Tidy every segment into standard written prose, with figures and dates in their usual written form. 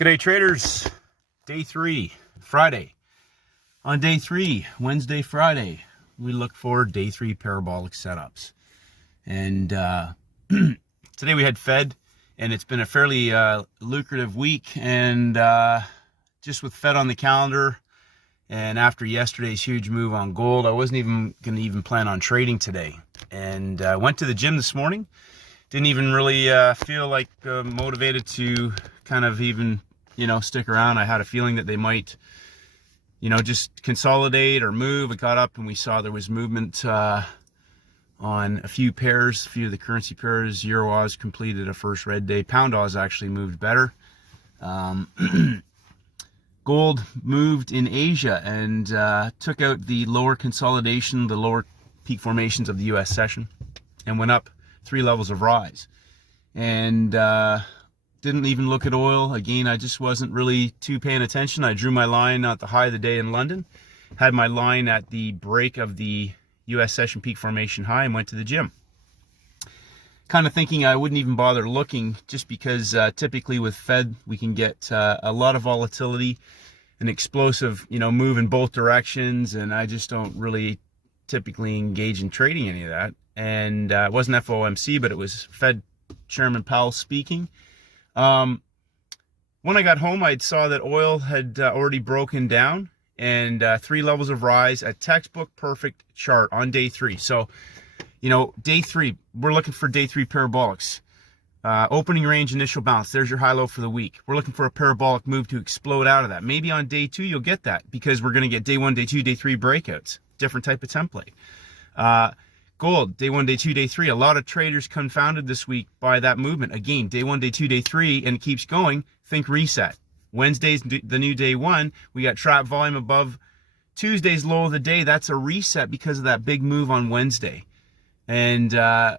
G'day traders, day 3, Friday. On day 3, Wednesday, Friday, we look for day 3 parabolic setups. And today we had Fed, and it's been a fairly lucrative week. And just with Fed on the calendar, and after yesterday's huge move on gold, I wasn't even going to plan on trading today. And went to the gym this morning. Didn't even really feel like motivated to kind of even stick around. I had a feeling that they might, just consolidate or move. It got up and we saw there was movement on a few pairs, a few of the currency pairs. Euro Oz completed a first red day. Pound Oz actually moved better. Gold moved in Asia and took out the lower consolidation, the lower peak formations of the US session, and went up 3 levels of rise. And didn't even look at oil. Again, I just wasn't really too paying attention. I drew my line at the high of the day in London, had my line at the break of the US session peak formation high, and went to the gym. Kind of thinking I wouldn't even bother looking, just because typically with Fed we can get a lot of volatility, an explosive move in both directions, and I just don't really typically engage in trading any of that. And it wasn't FOMC, but it was Fed Chairman Powell speaking. When I got home, I saw that oil had already broken down, and 3 levels of rise, a textbook perfect chart on day 3. So, day 3, we're looking for day 3 parabolics. Opening range, initial bounce. There's your high-low for the week. We're looking for a parabolic move to explode out of that. Maybe on day 2 you'll get that, because we're going to get day 1, day 2, day 3 breakouts. Different type of template. Gold, day 1, day 2, day 3. A lot of traders confounded this week by that movement. Again, day 1, day 2, day 3, and it keeps going. Think reset. Wednesday's the new day 1. We got trap volume above Tuesday's low of the day. That's a reset because of that big move on Wednesday. And, the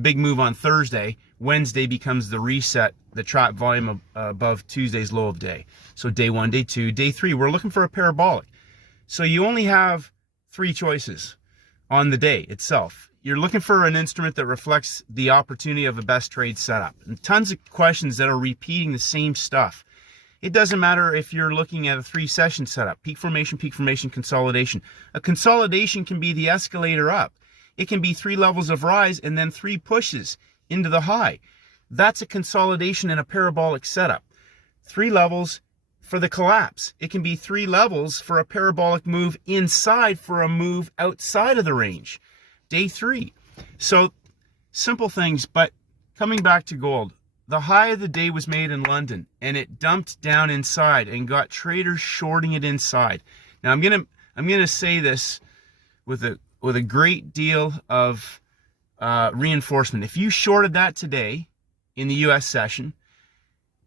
big move on Thursday. Wednesday becomes the reset, the trap volume above Tuesday's low of day. So day 1, day 2, day 3, we're looking for a parabolic. So you only have 3 choices on the day itself. You're looking for an instrument that reflects the opportunity of a best trade setup. And tons of questions that are repeating the same stuff. It doesn't matter if you're looking at a 3-session setup, peak formation, consolidation. A consolidation can be the escalator up. It can be 3 levels of rise and then 3 pushes into the high. That's a consolidation in a parabolic setup. 3 levels for the collapse. It can be 3 levels for a parabolic move inside for a move outside of the range. Day 3. So simple things, but coming back to gold, the high of the day was made in London, and it dumped down inside and got traders shorting it inside. Now I'm gonna say this with a great deal of reinforcement. If you shorted that today in the US session,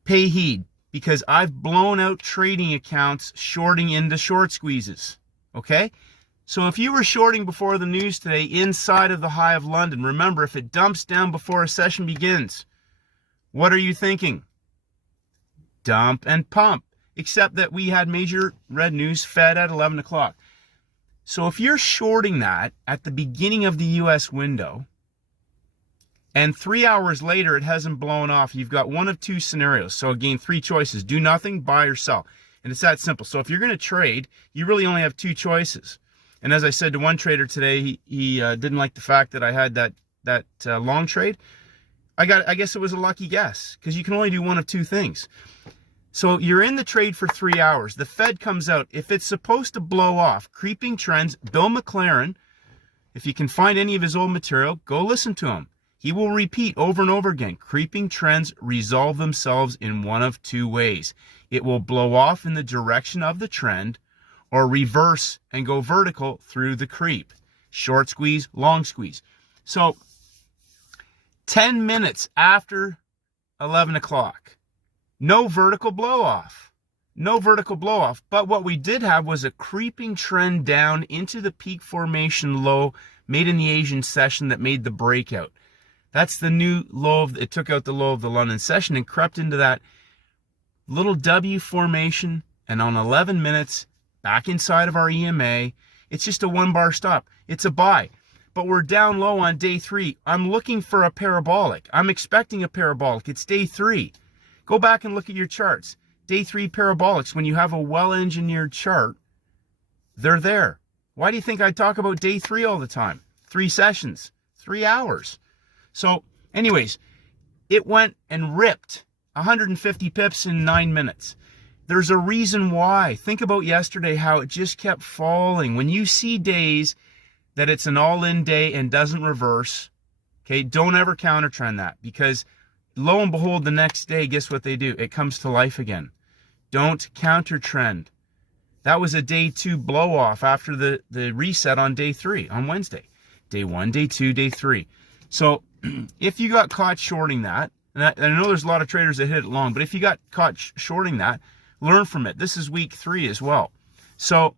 pay heed, because I've blown out trading accounts shorting into short squeezes, okay? So if you were shorting before the news today inside of the high of London, remember, if it dumps down before a session begins, what are you thinking? Dump and pump, except that we had major red news, Fed at 11 o'clock. So if you're shorting that at the beginning of the US window, and 3 hours later it hasn't blown off, you've got one of 2 scenarios. So again, 3 choices: do nothing, buy or sell. And it's that simple. So if you're going to trade, you really only have 2 choices. And as I said to one trader today, he didn't like the fact that I had that long trade. I guess it was a lucky guess, because you can only do one of 2 things. So you're in the trade for 3 hours. The Fed comes out. If it's supposed to blow off, creeping trends, Bill McLaren, if you can find any of his old material, go listen to him. He will repeat over and over again, creeping trends resolve themselves in one of 2 ways. It will blow off in the direction of the trend, or reverse and go vertical through the creep. Short squeeze, long squeeze. So 10 minutes after 11 o'clock, no vertical blow off. No vertical blow off. But what we did have was a creeping trend down into the peak formation low made in the Asian session that made the breakout. That's the new low. It took out the low of the London session and crept into that little W formation. And on 11 minutes, back inside of our EMA, it's just a 1-bar stop. It's a buy. But we're down low on day 3. I'm looking for a parabolic. I'm expecting a parabolic. It's day 3. Go back and look at your charts. Day 3 parabolics, when you have a well-engineered chart, they're there. Why do you think I talk about day 3 all the time? 3 sessions, 3 hours. So anyways, it went and ripped 150 pips in 9 minutes. There's a reason why. Think about yesterday, how it just kept falling. When you see days that it's an all-in day and doesn't reverse, okay, don't ever counter trend that, because lo and behold, the next day, guess what they do? It comes to life again. Don't counter trend. That was a day 2 blow off after the reset on day 3, on Wednesday. Day 1, day 2, day 3. So if you got caught shorting that, and I know there's a lot of traders that hit it long, but if you got caught shorting that, learn from it. This is week 3 as well. So,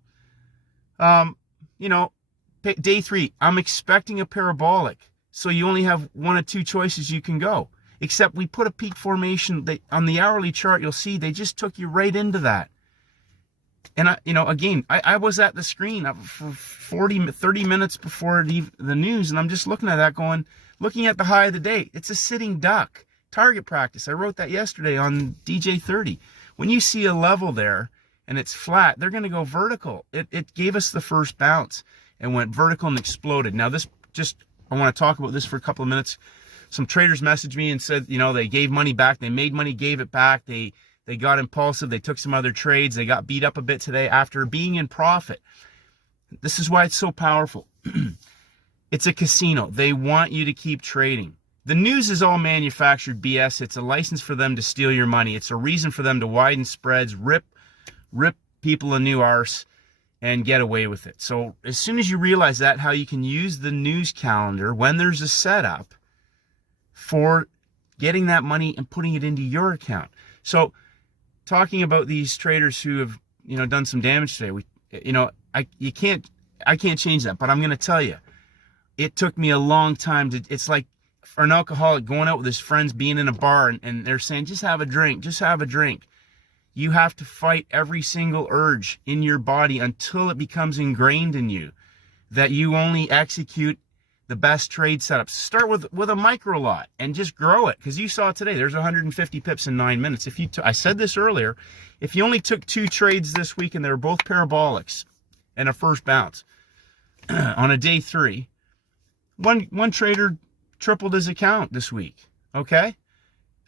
day 3, I'm expecting a parabolic. So you only have 1 or 2 choices you can go. Except we put a peak formation on the hourly chart. You'll see they just took you right into that. And I was at the screen for 30 minutes before the news, and I'm just looking at that looking at the high of the day. It's a sitting duck. Target practice. I wrote that yesterday on DJ30. When you see a level there and it's flat, they're going to go vertical. It gave us the first bounce and went vertical and exploded. Now I want to talk about this for a couple of minutes. Some traders messaged me and said, they gave money back. They made money, gave it back. They got impulsive. They took some other trades. They got beat up a bit today after being in profit. This is why it's so powerful. It's a casino. They want you to keep trading. The news is all manufactured BS. It's a license for them to steal your money. It's a reason for them to widen spreads, rip people a new arse, and get away with it. So as soon as you realize that, how you can use the news calendar when there's a setup for getting that money and putting it into your account. So talking about these traders who have, done some damage today, I can't change that, but I'm going to tell you, it took me a long time it's like for an alcoholic going out with his friends, being in a bar and they're saying, just have a drink, just have a drink. You have to fight every single urge in your body until it becomes ingrained in you that you only execute the best trade setups. Start with a micro lot and just grow it, because you saw today there's 150 pips in 9 minutes. I said this earlier, if you only took 2 trades this week and they were both parabolics and a first bounce on a day 3, one trader tripled his account this week. Okay,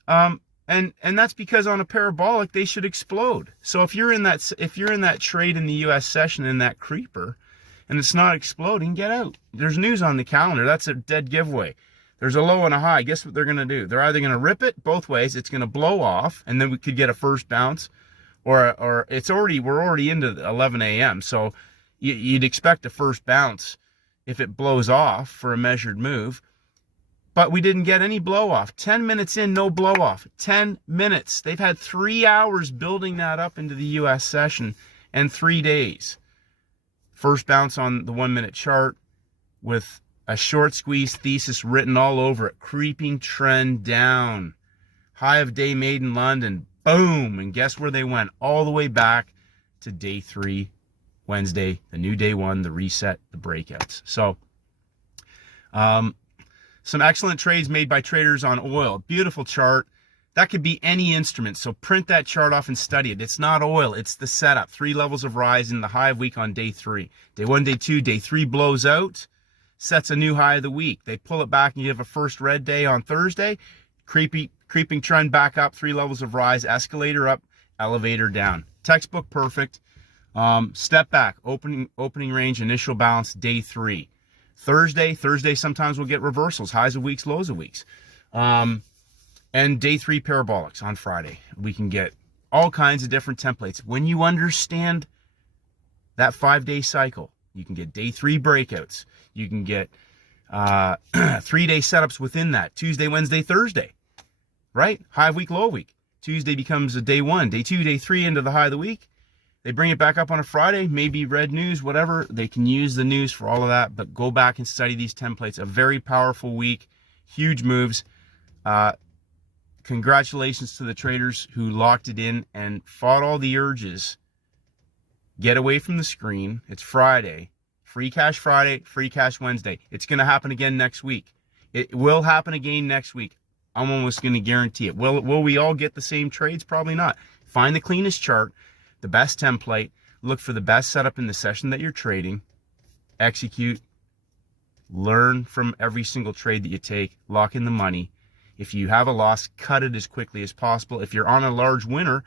and that's because on a parabolic they should explode. So if you're in that trade in the U.S. session in that creeper, and it's not exploding, get out. There's news on the calendar. That's a dead giveaway. There's a low and a high. Guess what they're going to do? They're either going to rip it both ways. It's going to blow off, and then we could get a first bounce, or we're already into 11 a.m. So you'd expect a first bounce if it blows off for a measured move. But we didn't get any blow off. 10 minutes in, no blow off. 10 minutes. They've had 3 hours building that up into the U.S. session and 3 days. First bounce on the 1 minute chart with a short squeeze thesis written all over it. Creeping trend down. High of day made in London. Boom. And guess where they went? All the way back to day 3, Wednesday, the new day 1, the reset, the breakouts. So, some excellent trades made by traders on oil. Beautiful chart. That could be any instrument, so print that chart off and study it. It's not oil, it's the setup. 3 levels of rise in the high of week on day 3. Day 1, day 2, day 3 blows out, sets a new high of the week. They pull it back and you have a first red day on Thursday. Creeping trend back up, 3 levels of rise, escalator up, elevator down. Textbook perfect. Step back, opening range, initial balance, day 3. Thursday sometimes we'll get reversals, highs of weeks, lows of weeks. And day 3 parabolics on Friday. We can get all kinds of different templates. When you understand that 5-day cycle, you can get day 3 breakouts. You can get 3-day setups within that. Tuesday, Wednesday, Thursday, right? High of week, low week. Tuesday becomes a day 1, day 2, day 3 into the high of the week. They bring it back up on a Friday, maybe red news, whatever. They can use the news for all of that, but go back and study these templates. A very powerful week, huge moves. Congratulations to the traders who locked it in and fought all the urges. Get away from the screen. It's Friday. Free cash Friday, free cash Wednesday. It's going to happen again next week. It will happen again next week. I'm almost going to guarantee it. Will we all get the same trades? Probably not. Find the cleanest chart, the best template, look for the best setup in the session that you're trading, execute, learn from every single trade that you take, lock in the money. If you have a loss, cut it as quickly as possible. If you're on a large winner,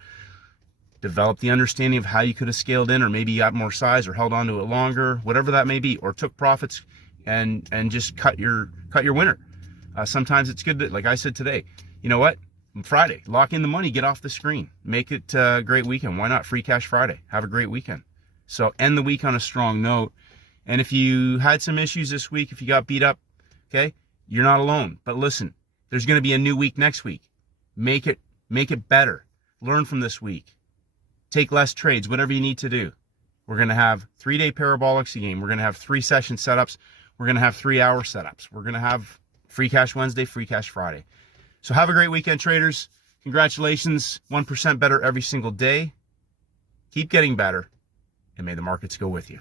develop the understanding of how you could have scaled in, or maybe you got more size or held on to it longer, whatever that may be, or took profits and just cut your winner. Sometimes it's good to, like I said today, you know what? Friday, lock in the money, get off the screen, make it a great weekend. Why not? Free Cash Friday. Have a great weekend. So end the week on a strong note. And if you had some issues this week, if you got beat up, okay, you're not alone. But listen, there's going to be a new week next week. Make it better. Learn from this week. Take less trades, whatever you need to do. We're going to have 3-day parabolics again. We're going to have 3-session setups. We're going to have 3-hour setups. We're going to have Free Cash Wednesday, Free Cash Friday. So have a great weekend, traders. Congratulations. 1% better every single day. Keep getting better, and may the markets go with you.